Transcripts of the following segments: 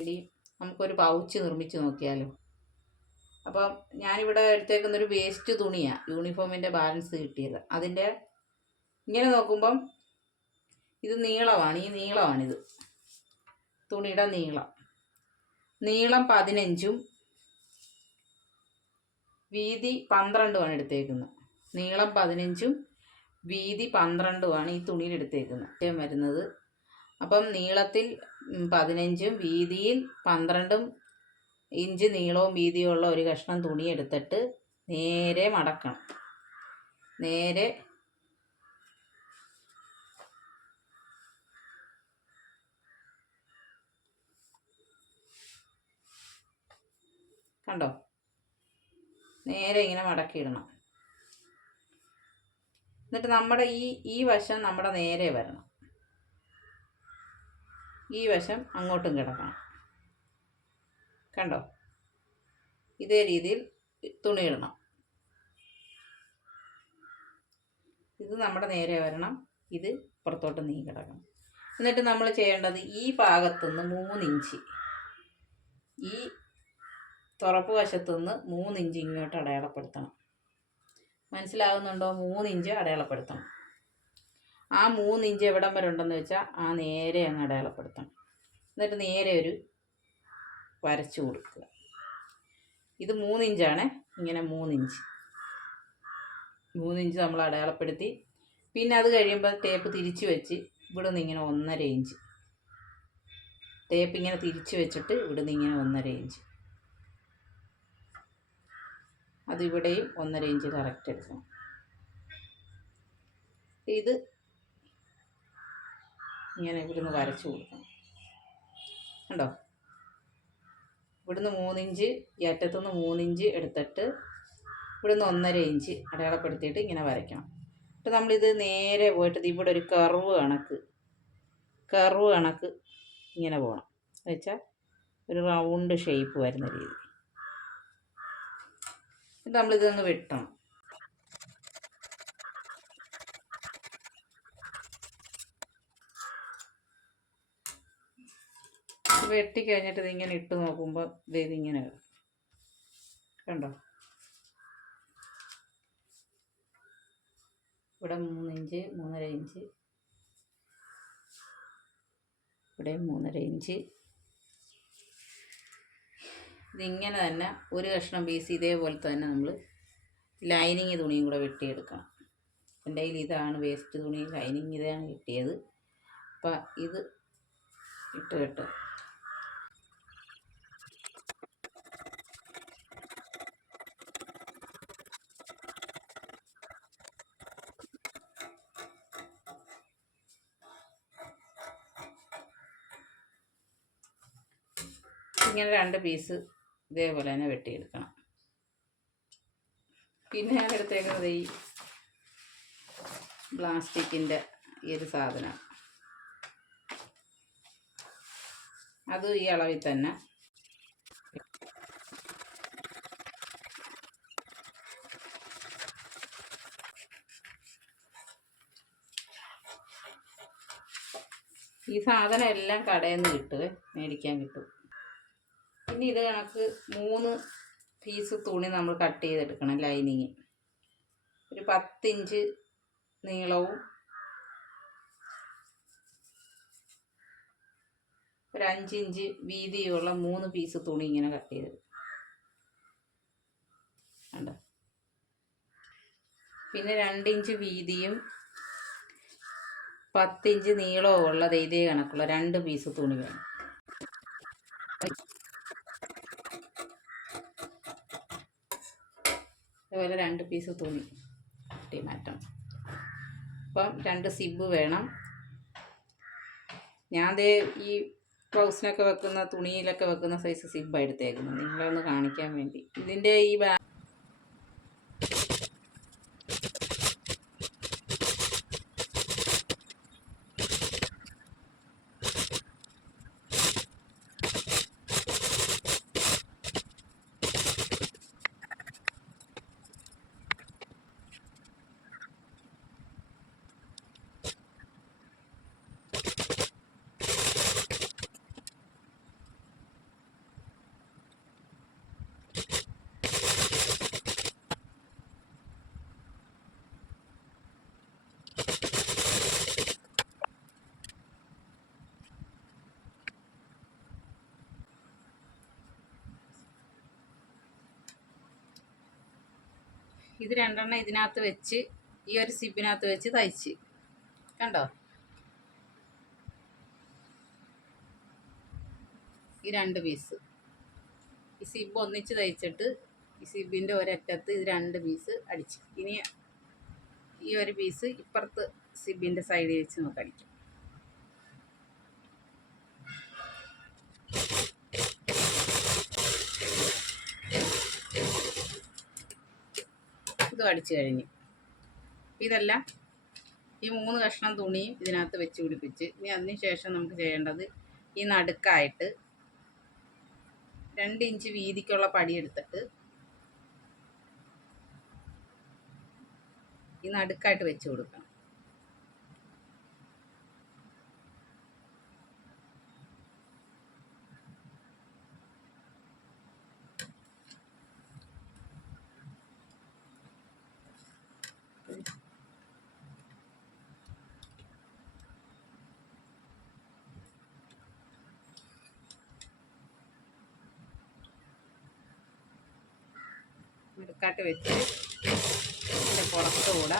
ഇനി നമുക്കൊരു പൗച്ച് നിർമ്മിച്ച് നോക്കിയാലോ. അപ്പം ഞാനിവിടെ എടുത്തേക്കുന്നൊരു വേസ്റ്റ് തുണിയാണ്, യൂണിഫോമിൻ്റെ ബാലൻസ് കിട്ടിയത്. അതിൻ്റെ ഇങ്ങനെ നോക്കുമ്പം ഇത് നീളമാണ്, ഈ നീളമാണിത്, തുണിയുടെ നീളം 15ഉം വീതി 12ഉമാണ് എടുത്തേക്കുന്നത്. നീളം 15ഉം വീതി 12ഉമാണ് ഈ തുണിയിൽ എടുത്തേക്കുന്നത് വരുന്നത്. അപ്പം നീളത്തിൽ 15ഉം വീതിയിൽ 12 ഇഞ്ച് നീളവും വീതിയുള്ള ഒരു കഷ്ണം തുണി എടുത്തിട്ട് നേരെ മടക്കണം. നേരെ കണ്ടോ, നേരെ ഇങ്ങനെ മടക്കിയിടണം. എന്നിട്ട് നമ്മുടെ ഈ വശം നമ്മുടെ നേരെ വരണം, ഈ വശം അങ്ങോട്ടും കിടക്കണം. കണ്ടോ, ഇതേ രീതിയിൽ തുണിയിടണം. ഇത് നമ്മുടെ നേരെ വരണം, ഇത് പുറത്തോട്ട് നീങ്ങി കിടക്കണം. എന്നിട്ട് നമ്മൾ ചെയ്യേണ്ടത് ഈ ഭാഗത്തുനിന്ന് 3 ഇഞ്ച്, ഈ തുറപ്പ് വശത്തുനിന്ന് 3 ഇഞ്ച് ഇങ്ങോട്ട് അടയാളപ്പെടുത്തണം. മനസ്സിലാകുന്നുണ്ടോ? 3 ഇഞ്ച് അടയാളപ്പെടുത്തണം. ആ 3 ഇഞ്ച് എവിടം വരെ ഉണ്ടെന്ന് വെച്ചാൽ ആ നേരെ അങ്ങ് അടയാളപ്പെടുത്തണം. എന്നിട്ട് നേരെ ഒരു വരച്ചു കൊടുക്കുക. ഇത് 3 ഇഞ്ചാണ്, ഇങ്ങനെ 3 ഇഞ്ച് നമ്മൾ അടയാളപ്പെടുത്തി. പിന്നെ അത് കഴിയുമ്പോൾ ടേപ്പ് തിരിച്ച് വെച്ച് ഇവിടുന്ന് ഇങ്ങനെ 1.5 ഇഞ്ച് ടേപ്പ് ഇങ്ങനെ തിരിച്ച് വെച്ചിട്ട് ഇവിടുന്ന് ഇങ്ങനെ 1.5 ഇഞ്ച്, അതിവിടെയും 1.5 ഇഞ്ച് കറക്റ്റ് എടുക്കണം. ഇത് ഇങ്ങനെ ഇവിടുന്ന് വരച്ചു കൊടുക്കണം. കണ്ടോ, ഇവിടുന്ന് 3 ഇഞ്ച്, ഈ അറ്റത്തുനിന്ന് 3 ഇഞ്ച് എടുത്തിട്ട് ഇവിടുന്ന് 1.5 ഇഞ്ച് അടയാളപ്പെടുത്തിയിട്ട് ഇങ്ങനെ വരയ്ക്കണം. എന്നിട്ട് നമ്മളിത് നേരെ പോയിട്ട് ഇവിടെ ഒരു കർവ് കണക്ക് ഇങ്ങനെ പോകണം. വെച്ചാൽ ഒരു റൗണ്ട് ഷേപ്പ് വരുന്ന രീതി. എന്നിട്ട് നമ്മളിതൊന്ന് വെട്ടണം. വെട്ടിക്കഴിഞ്ഞിട്ട് ഇതിങ്ങനെ ഇട്ട് നോക്കുമ്പോൾ ഇതിങ്ങനെ കണ്ടോ, ഇവിടെ 3 ഇഞ്ച്, 3.5 ഇഞ്ച്, ഇവിടെ 3.5 ഇഞ്ച്. ഇതിങ്ങനെ തന്നെ ഒരു കഷ്ണം പീസ് ഇതേപോലെ തന്നെ നമ്മൾ ലൈനിങ് തുണിയും കൂടെ വെട്ടിയെടുക്കണം. എൻ്റെ കയ്യിൽ ഇതാണ് വേസ്റ്റ് തുണി, ലൈനിങ് ഇതാണ് കിട്ടിയത്. അപ്പം ഇത് ഇട്ട് കെട്ടുക. ഇങ്ങനെ 2 പീസ് ഇതേപോലെ തന്നെ വെട്ടിയെടുക്കണം. പിന്നെ ഞാൻ എടുത്തേക്കുന്നത് ഈ പ്ലാസ്റ്റിക്കിൻ്റെ ഈ ഒരു സാധനം, അത് ഈ അളവിൽ തന്നെ ഈ സാധനം എല്ലാം കടയിൽ നിന്ന് കിട്ടും, മേടിക്കാൻ കിട്ടും. ഇനി ഇത് കണക്ക് 3 പീസ് തുണി നമ്മൾ കട്ട് ചെയ്തെടുക്കണം. ലൈനിങ് ഒരു 10 ഇഞ്ച് നീളവും ഒരു 5 ഇഞ്ച് വീതിയുള്ള 3 പീസ് തുണി ഇങ്ങനെ കട്ട് ചെയ്തെടുക്കും. കണ്ടോ, പിന്നെ 2 ഇഞ്ച് വീതിയും 10 ഇഞ്ച് നീളവും ഉള്ളത് ഇതേ കണക്കുള്ള 2 പീസ് തുണി വേണം. അതുപോലെ 2 പീസ് തുണി കട്ടി മാറ്റണം. അപ്പം 2 സിബ് വേണം. ഞാൻ ദേ ഈ ബ്ലൗസിനൊക്കെ വെക്കുന്ന തുണിയിലൊക്കെ വെക്കുന്ന സൈസ് സിബ്ബാണ് എടുത്തേക്കുന്നത്, നിങ്ങളെ ഒന്ന് കാണിക്കാൻ വേണ്ടി. ഇതിൻ്റെ ഈ ഇത് രണ്ടെണ്ണം ഇതിനകത്ത് വെച്ച് ഈ ഒരു സിബിനകത്ത് വെച്ച് തയ്ച്ച് കണ്ടോ. ഈ 2 പീസ് ഈ സിബ് ഒന്നിച്ച് തയ്ച്ചിട്ട് ഈ സിബിൻ്റെ ഒരറ്റത്ത് ഇത് 2 പീസ് അടിച്ച്. ഇനി ഈ ഒരു പീസ് ഇപ്പുറത്ത് സിബിൻ്റെ സൈഡിൽ വെച്ച് നമുക്ക് അടിക്കാം. ഇതും അടിച്ചു കഴിഞ്ഞ് ഇതെല്ലാം ഈ 3 കഷ്ണം തുണിയും ഇതിനകത്ത് വെച്ച് പിടിപ്പിച്ച് ഇനി അതിന് ശേഷം നമുക്ക് ചെയ്യേണ്ടത് ഈ നടുക്കായിട്ട് 2 ഇഞ്ച് വീതിക്കുള്ള പടി എടുത്തിട്ട് ഈ നടുക്കായിട്ട് വെച്ച് കൊടുക്കണം. നടുക്കാട്ട് വെച്ച് ഇതിൻ്റെ പുറത്തുകൂടെ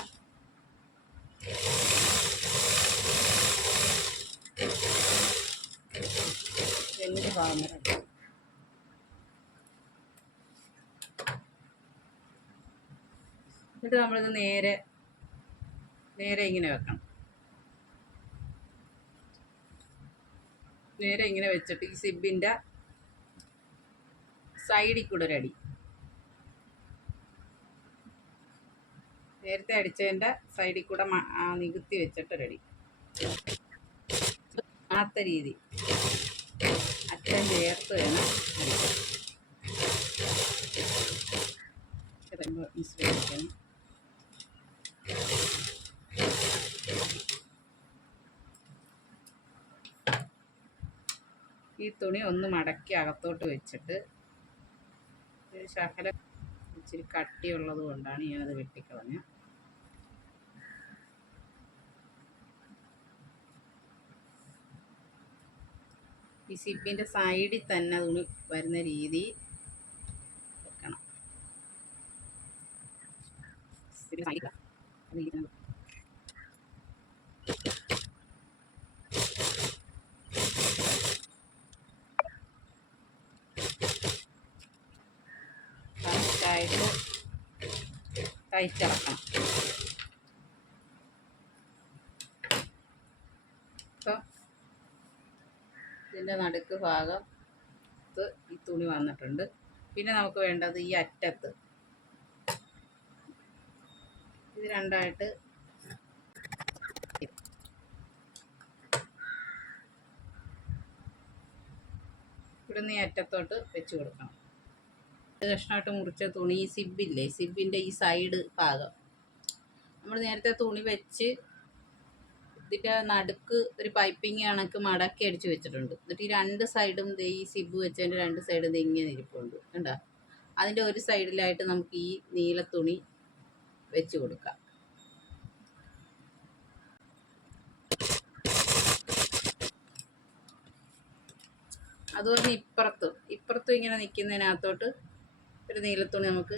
രണ്ട് ഭാഗം വരെ എന്നിട്ട് നമ്മളിത് നേരെ ഇങ്ങനെ വെക്കണം. നേരെ ഇങ്ങനെ വെച്ചിട്ട് ഈ സിബിൻ്റെ സൈഡിൽ കൂടെ ഒരടി, നേരത്തെ അടിച്ചതിൻ്റെ സൈഡിൽ കൂടെ നികുത്തി വെച്ചിട്ടൊരടി. ആത്ത രീതി അറ്റം ചേർത്ത് വേണം അടിക്കാൻ. ഈ തുണി ഒന്ന് മടക്കി അകത്തോട്ട് വെച്ചിട്ട് ഒരു ശകലം ഇച്ചിരി കട്ടിയുള്ളത് കൊണ്ടാണ് ഞാനത് വെട്ടിക്കളഞ്ഞത്. ഈ സിബിൻ്റെ സൈഡിൽ തന്നെ തുണി വരുന്ന രീതി വെക്കണം. കറക്റ്റായിട്ട് തയ്ച്ചിറക്കണം. ഇപ്പോൾ ഇതിൻ്റെ നടുക്ക് ഭാഗത്ത് ഈ തുണി വന്നിട്ടുണ്ട്. പിന്നെ നമുക്ക് വേണ്ടത് ഈ അറ്റത്ത് ഇത് രണ്ടായിട്ട് ഇവിടുന്ന് ഈ അറ്റത്തോട്ട് വെച്ച് കൊടുക്കണം. കഷ്ണമായിട്ട് മുറിച്ച തുണി ഈ സിബില്ലേ, സിബിൻ്റെ ഈ സൈഡ് ഭാഗം നമ്മൾ നേരത്തെ തുണി വെച്ച് ഇതിൻ്റെ നടുക്ക് ഒരു പൈപ്പിങ് കണക്ക് മടക്കി അടിച്ച് വെച്ചിട്ടുണ്ട്. എന്നിട്ട് ഈ 2 സൈഡും ഈ സിബ് വെച്ചതിൻ്റെ 2 സൈഡും ഇങ്ങനെ ഇരിപ്പുണ്ട് കണ്ടോ. അതിൻ്റെ ഒരു സൈഡിലായിട്ട് നമുക്ക് ഈ നീല തുണി വെച്ച് കൊടുക്കാം. അതുപോലെ ഇപ്പുറത്തും ഇങ്ങനെ നിൽക്കുന്നതിനകത്തോട്ട് ഒരു നീലത്തുണി നമുക്ക്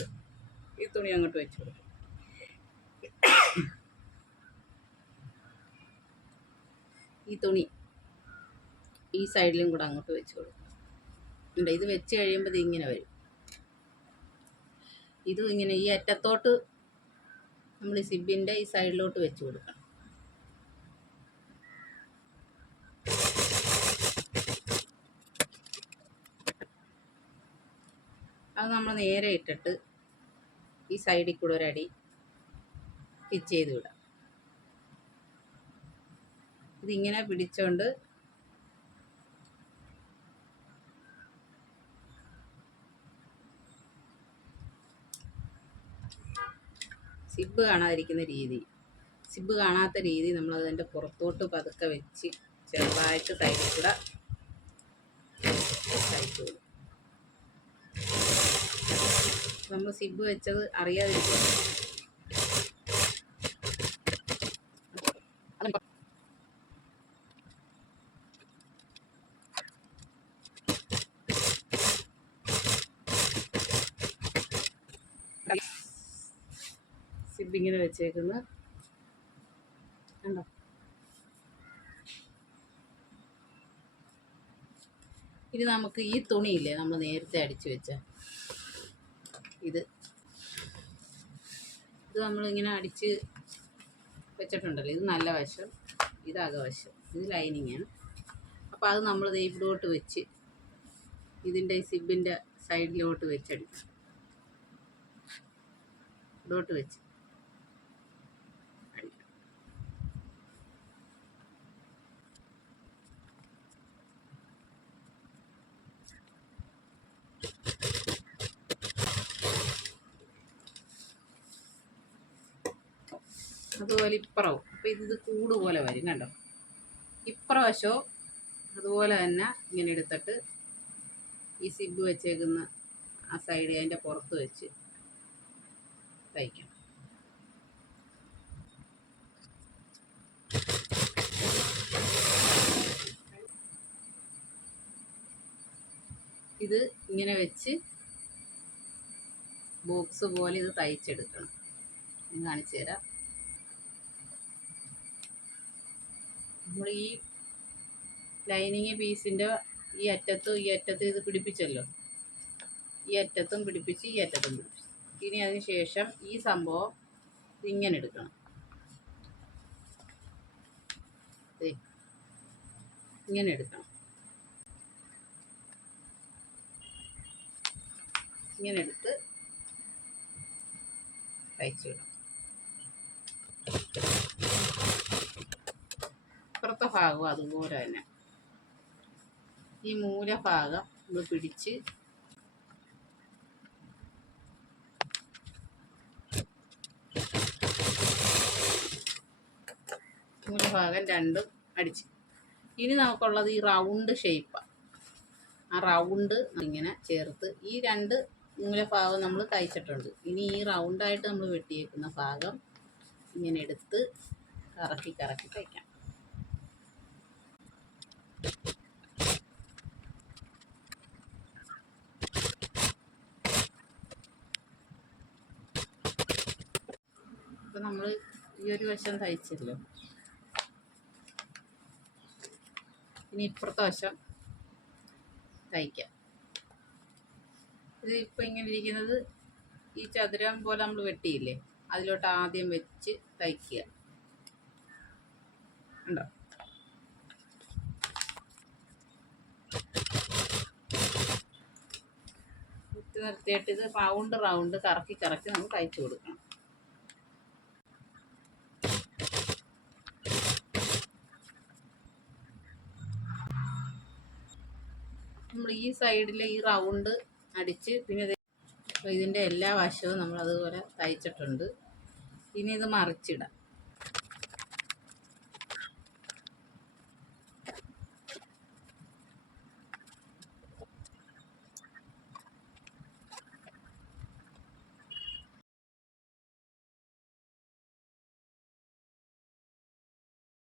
ഈ തുണി അങ്ങോട്ട് വെച്ച് കൊടുക്കാം. ഈ തുണി ഈ സൈഡിലും കൂടെ അങ്ങോട്ട് വെച്ച് കൊടുക്കാം. ഇത് വെച്ച് കഴിയുമ്പോൾ ഇത് ഇങ്ങനെ വരും. ഇതും ഇങ്ങനെ ഈ അറ്റത്തോട്ട് നമ്മൾ ഈ സിബിൻ്റെ ഈ സൈഡിലോട്ട് വെച്ച് കൊടുക്കണം. അത് നമ്മൾ നേരെ ഇട്ടിട്ട് ഈ സൈഡിൽ കൂടെ ഒരടി സ്റ്റിച്ച് ചെയ്ത് വിടാം. ഇതിങ്ങനെ പിടിച്ചോണ്ട് സിബ് കാണാതിരിക്കുന്ന രീതി, സിബ് കാണാത്ത രീതി നമ്മൾ അതിൻ്റെ പുറത്തോട്ട് പതുക്കെ വെച്ച് ചെറുതായിട്ട് സൈഡിൽ കൂടെ തയ്ച്ചു കൊടുക്കും. നമ്മൾ സിബ് വെച്ചത് അറിയാതിരിക്കും. സിബ് ഇങ്ങനെ വെച്ചേക്കുന്നത് കണ്ടോ. ഇനി നമുക്ക് ഈ തുണിയില്ലേ നമ്മൾ നേരത്തെ അടിച്ചു വെച്ച ഇത് നമ്മളിങ്ങനെ അടിച്ച് വെച്ചിട്ടുണ്ടല്ലോ, ഇത് നല്ല വശം, ഇത് അകവശം, ഇത് ലൈനിങ്ങാണ്. അപ്പോൾ അത് നമ്മൾ ഇവിടോട്ട് വെച്ച് ഇതിൻ്റെ സിബിൻ്റെ സൈഡിലോട്ട് വെച്ചടിക്കും, ഇവിടോട്ട് വെച്ച് അടിക്കും. അതുപോലെ ഇപ്പുറവും. അപ്പോൾ ഇത് കൂട് പോലെ വരും കണ്ടോ. ഇപ്പുറവശോ അതുപോലെ തന്നെ ഇങ്ങനെ എടുത്തിട്ട് ഈ സിബ് വെച്ചേക്കുന്ന ആ സൈഡ് അതിൻ്റെ പുറത്ത് വെച്ച് തയ്ക്കണം. ഇത് ഇങ്ങനെ വെച്ച് ബോക്സ് പോലെ ഇത് തയ്ച്ചെടുക്കണം. ഞാൻ കാണിച്ചു തരാം. നമ്മൾ ഈ ലൈനിങ് പീസിൻ്റെ ഈ അറ്റത്തും ഈ അറ്റത്തും ഇത് പിടിപ്പിച്ചല്ലോ, ഈ അറ്റത്തും പിടിപ്പിച്ച് ഈ അറ്റത്തും പിടിപ്പിച്ച്. ഇനി അതിന് ശേഷം ഈ സംഭവം ഇങ്ങനെ എടുക്കണം, ഇങ്ങനെ എടുക്കണം, ഇങ്ങനെ എടുത്ത് തയ്ച്ചു വിടണം. ഇപ്പുറത്തെ ഭാഗവും അതുപോലെ തന്നെ ഈ മൂലഭാഗം നമ്മൾ പിടിച്ച് മൂലഭാഗം രണ്ടും അടിച്ച്. ഇനി നമുക്കുള്ളത് ഈ റൗണ്ട് ഷേപ്പാണ്. ആ റൗണ്ട് ഇങ്ങനെ ചേർത്ത് ഈ രണ്ട് മൂലഭാഗം നമ്മൾ തയ്ച്ചിട്ടുണ്ട്. ഇനി ഈ റൗണ്ടായിട്ട് നമ്മൾ വെട്ടിയേക്കുന്ന ഭാഗം ഇങ്ങനെ എടുത്ത് കറക്കി കറക്കി തയ്ക്കാം. ഇപ്പം നമ്മൾ ഈ ഒരു വശം തയ്ച്ചല്ലോ, ഇനി ഇപ്പുറത്തെ വശം തയ്ക്കാം. ഇത് ഇപ്പം ഇങ്ങനെ ഇരിക്കുന്നത് ഈ ചതുരം പോലെ നമ്മൾ വെട്ടിയില്ലേ, അതിലോട്ട് ആദ്യം വെച്ച് തയ്ക്കുക. ഉണ്ടോ. കുത്തി നിർത്തിയിട്ട് ഇത് റൗണ്ട് കറക്കി കറക്കി നമ്മൾ തയ്ച്ചു കൊടുക്കണം. നമ്മൾ ഈ സൈഡിലെ ഈ റൗണ്ട് അടിച്ച് പിന്നെ ഇതിൻ്റെ എല്ലാ വശവും നമ്മൾ അതുപോലെ തയ്ച്ചിട്ടുണ്ട്. ഇനി ഇത് മറിച്ചിടാം.